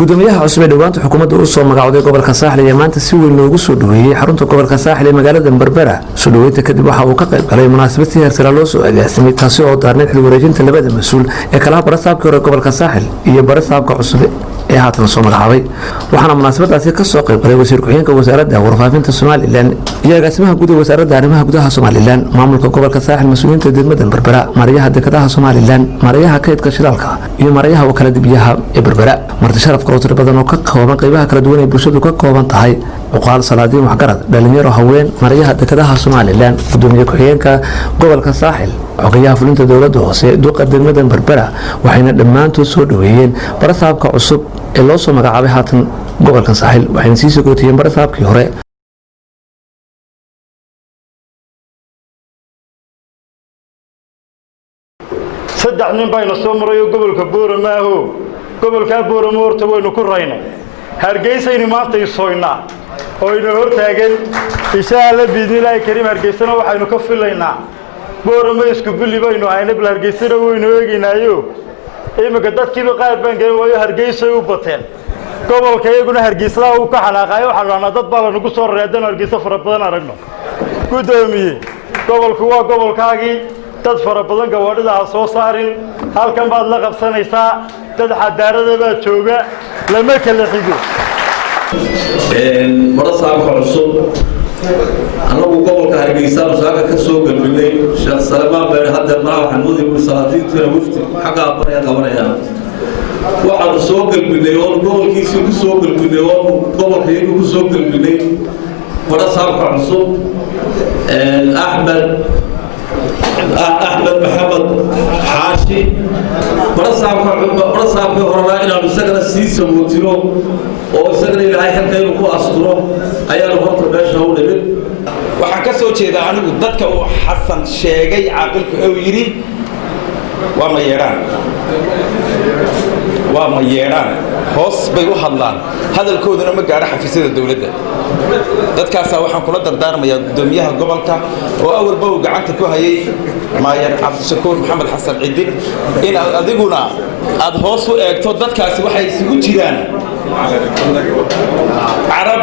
gudoomiyaha cusub ee dhawaanta xukuumadda uu soo magacooday gobolka Saaxil ee maanta si weyn loogu soo dhaweeyay xarunta gobolka Saaxil ee magaalada Berbera soo dhaweynta kadib waxa uu ka qayb galay munaasabad heerka loo soo agaasimay taasi oo daarneed xil wareejinta labada mas'uul ee kala barasaabka hore gobolka Saaxil iyo barasaabka cusub ee haatan soo magacaabay waxaana munaasabadaasi ka soo qayb galay wasiir ku-xigeenka wasaaradda warfaafinta Soomaaliland iyo agaasimaha guud ee wasaaradda arrimaha gudaha Soomaaliland maamulka gobolka Saaxil mas'uuliyiinta degmada Berbera mariyaha dekedaha Soomaaliland mariyaha kaydka shidaalka iyo mariyaha wakala dibiyaha ee Berbera marti sharaf korootiro badan oo ka kooban qaybaha kala duwan ee bulshadu ka kooban tahay uqaal salaadiin waxgarad dhalinyaro haween mariyaha dekedaha Soomaaliland gudoomiye ku-xigeenka gobolka Saaxil xogayaha fulinta dawladda hoose duqa degmada Berbera waxayna dhammaantood soo dhaweeyeen barasaabka cusub ee loo soo magacaabay haatan gobolka Saaxil waxayna sii sogootiyeen barasaabkii hore saddex nin bayna soo maray gobolka Boorama gobolka Boorama horta waynu ku raynay Hargeysa in maanta isooyna oo ina hortaagan insha Allah biidnilaahi kariim Hargeysana waxaynu ka filaynaa Boorama isku billi baynu hayna bil Hargeysana waynu eeginaayo imika dadkii qaar baan galay way Hargeysa u bateen gobolka iyaguna Hargeysa uu ka xanaaqay waxa la dad baa lagu soo reedan Hargeysa fara badan aragno gudoomiye gobolku waa gobolkaagii dad fara badan gawaadhida soo saarin halkan baad la qabsanaysaa dad xadaarada baa jooga lama kala xigo barasaabka cusub anagu gobolka Hargeysa musaaka ka soo galbinay Sheekh Salmaan baa hadda waxaan muddo ku salaadiinta mufti xaqa baraya qabanaya waxaan soo galbinay oo gobolkiisa ku soo galbinay oo gobolkaygu ku soo galbinay barasaabka cusub أحمد محمد حاشي برصابك هرنا إن المسكن السيسة موتينو أو سكن اللي هاي حتى يكون أسطورة أيام الفترة باش هو نبي وحكسوا شيء ده عنو ضدك وحسن شيء عقل كأويري وما يران هوس بيجو حلان هذا الكود أنا مقعد حفيزة الدولة ده dadkaas waxaan kula dardaarmayaa gudoomiyaha gobolka oo awal baa gacanta ku hayay maayar Cabdishakuur Maxamed Xasan Ciidin in adiguna aad hoos u eegto dadkaas waxay isugu jiraan Arab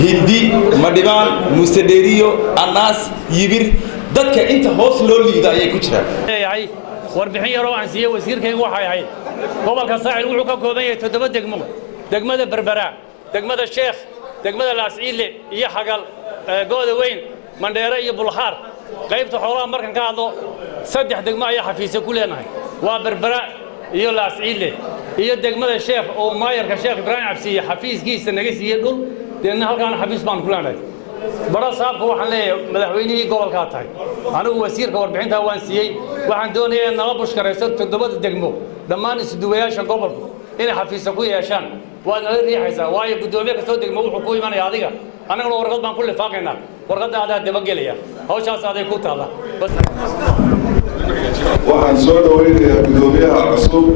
Hindi Madibaan Musaderiyo Anas Yibir dadka inta hoos loo liido ayay ku jiraan warbixin yar oo aan siiyay wasiirkaygu waxay ahayd gobolka Saaxil wuxuu ka kooban yahay 7 degmo degmada Berbera degmada Sheekh degmada Laasciile iyo Xagal gooda weyn Mandheera iyo Bulxaar qaybta xoolaha markan ka hadlo 3 degmo ayaa xafiis ku leenahay waa Berbera iyo Laasciile iyo degmada Sheekh oo maayarka Sheekh Ibrahim Cabsiye xafiiskiisa naga siiyay dhul deena halkaan xafiis baan ku leenahay barasaabka waxaan leeyahay madaxweynihii gobolka tahay anigu wasiirka warbixinta waan siiyay waxaan doonayaa in nala bushkarayso 7 degmo dhammaan isduwayaasha gobolka inay xafiis ku yeeshaan وأنا ريحة واي بدومي كسود مو حكومي من هذيك أنا لو ورقة ما كل فاقنا ورقة هذا دبقلية هو شخص هذا يكون هذا بس waxaan soo dhaweynayaa gudoomiyaha cusub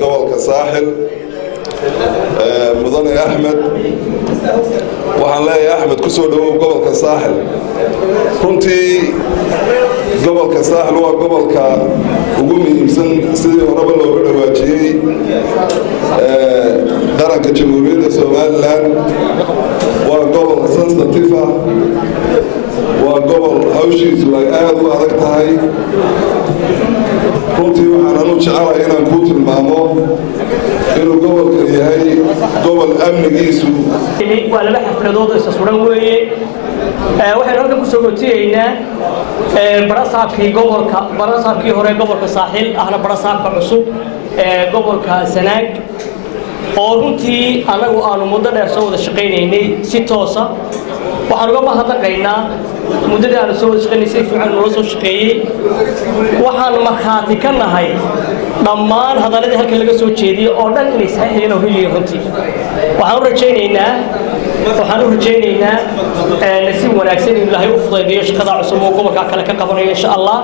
gobolka Saaxil mudane Axmed waxaan leeyahay Axmed ku soo dhawow gobolka Saaxil runtii gobolka Saaxil waa gobolka ugu muhiimsan sidii horeba looga dhawaajiyay qaranka Jamhuuriyadda Soomaaliland waa gobol sensitive waa gobol hawshiisu ay aad u adag tahay runtii waxaan jecelahay inaan ku tilmaamo inuu gobolka yahay gobol amnigiisu waa laba xafladood oo suran weeye waxaan halkan ku soo gootiyeynaa barasaabkii gobolka barasaabkii hore gobolka Saaxil ahna barasaabka cusub gobolka Sanaag oo runtii anagu aanu muddo dheer soo wada shaqeynaynay si toosa waxaan uga mahadnaqaynaa muddada aan soo wada shaqeynay si fiican loo soo shaqeeyay waxaan marxaati ka nahay dhammaan hadalladii halka laga soo jeediyay oo dhan inay saxiixeen oo hiliyo runtii waxaan u rajaynaynaa si wanaagsan in Ilaahay u fududeeyo shaqada cusub oo gobolka kale ka qabanayo insha Allah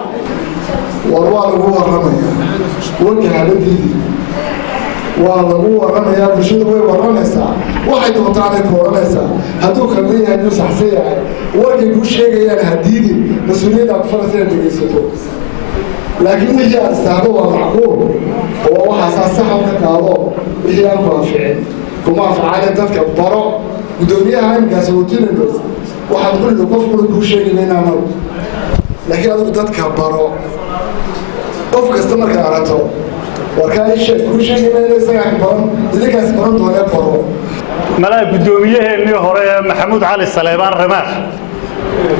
waa lagu warramayaa bulshadu way warramaysaa waxay doontaan ay kooranaysaa hadduu khaldan yahay inuu saxsan yahay warkay kuu sheegayaan hadiidi mas-uuliyadda ku falasina dhegaysato laakiin wixii aad istaahdo waa macquul oo waxaasaa saxa ka qaado wixii aan ku anficin kuma anfacaale dadka baro guddoomiyaha imikaas watinanbas waxaad kulliga qof kula kuu sheegayna inaanagu laakiin adigu dadka baro qof kasta markay aragto warkaa isheeg kuu sheegayna ina isagaa baran idinkaas baran doonee baro malaha guddoomiyaheenii hore maxamuud cali saleebaan ramaax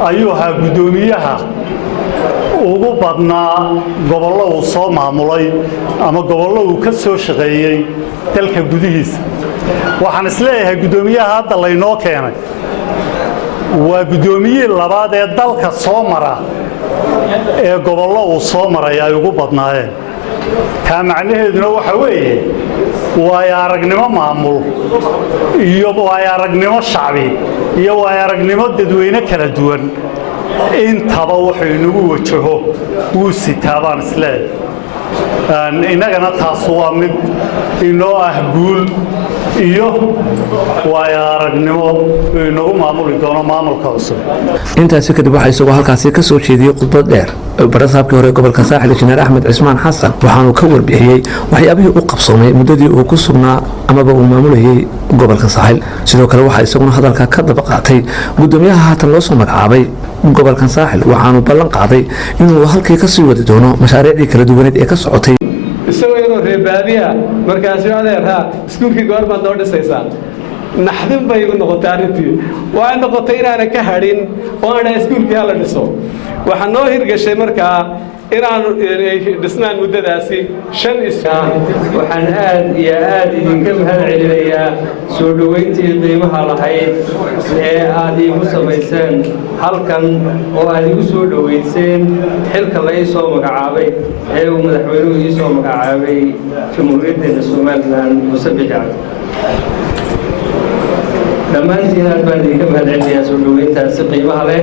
ayuu ahaa guddoomiyaha ugu badnaa gobollo uu soo maamulay ama gobollo uu ka soo shaqeeyey dalka gudihiisa waxaan isleeyahay guddoomiyaha hadda laynoo keenay waa guddoomiyihii labaad ee dalka soo mara ee gobollo uu soo maray ay ugu badnaayeen taa macnaheeduna waxa weeye waayo aragnimo maamul iyo waayo aragnimo shacbi iyo waayo aragnimo dadweyne kala duwan intaba wuxuu inagu wajaho wuu sitaa baan isleeyahay innagana taas waa mid inoo ah guul iyo waayo aragnimo inagu maamuli doono maamulka cusub intaasi kadib waxaa isagoo halkaasi ka soo jeediyey khudbad dheer barasaabkii hore gobolka saaxil injineer axmed cismaan xasan waxaanu ka warbixiyey waxyaabihii u qabsoomay muddadii uu ku sugnaa amaba uu maamulayay gobolka saaxil sidoo kale waxaa isaguna hadalka ka daba qaatay guddoomiyaha haatan loo soo magacaabay gobolkan saaxil waxaanu ballan qaaday inuu halkii ka sii wadi doono mashaariicdii kala duwaneed ee ka socotay isagoo inuu reebaadiya markaasi adeerha iskuulkii goormaad noo dhisaysaa naxdin bay igu noqotay arrintii waxay noqotay inaanan ka hadhin oo aanaa iskuulkii hala dhiso waxaa noo hirgashay markaa inaanu dhisnaan muddadaasi 5 waxaan aad iyo aad idinka mahad celinayaa soo dhoweyntii qiimaha lahayd ee aad iigu samayseen halkan oo aad igu soo dhoweyseen xilka la ii soo magacaabay ee uu madaxweynuhu ii soo magacaabay jamhuuriyaddeena somalilan musabix cabdi dhammaantiin aad baan idinka mahad celinayaa soo dhoweyntaasi qiimaha leh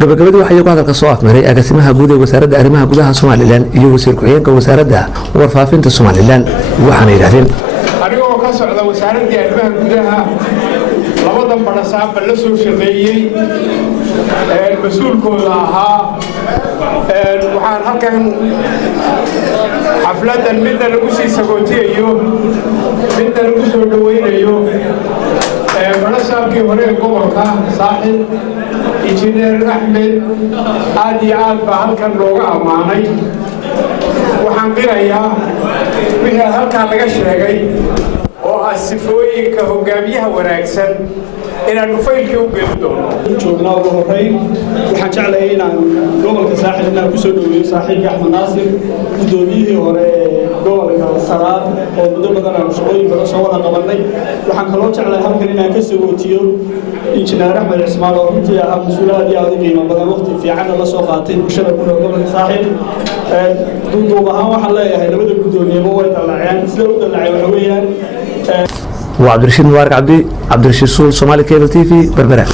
gabagabadii waxaa iyagu hadalka soo afmaray agaasimaha guud ee wasaaradda arrimaha gudaha somalilan iyo wasiir ku-xigeenka wasaaradda warfaafinta somalilan waxaana yidhahdeen anigoo ka socda wasaaraddii arrimaha gudaha labadan barasaaba la soo shaqeeyey mas-uulkooda ahaa waxaan halkan xafladan midna lagu sii sagootiyayo midna lagu soo dhoweynayo barasaabkii hore ee gobolka saaxil injineer axmed aad iyo aad baa halkan looga ammaanay waxaan qirayaa wixii halkaa laga sheegay oo ah sifooyinka hogaamiyaha wanaagsan inaanu faylkii u geli doono joognaa ugu horreyn waxaan jeclayay inaan gobolka saaxil inaan ku soo dhoweeyo saaxiibkii axmed naasir guddoomiyihii hore ee gobolka saraar oo muddo badan aanu shaqooyin badan soo wada qabannay waxaan kaloo jeclahay halkan inaan ka sagootiyo injineer axmed cismaan oo runtii ahaa mas-uul aad iyo aad u qiimo badan waqti fiicanna la soo qaatay bulshada ku nool gobolka saaxil duuduub ahaan waxaan leeyahay labada guddoomiyeba way dallaceen sida u dallacay waxa weeyaan وعبد الرشيد مبارك عبدي عبد الرشيد سول صومالي كيبل تي في بربرة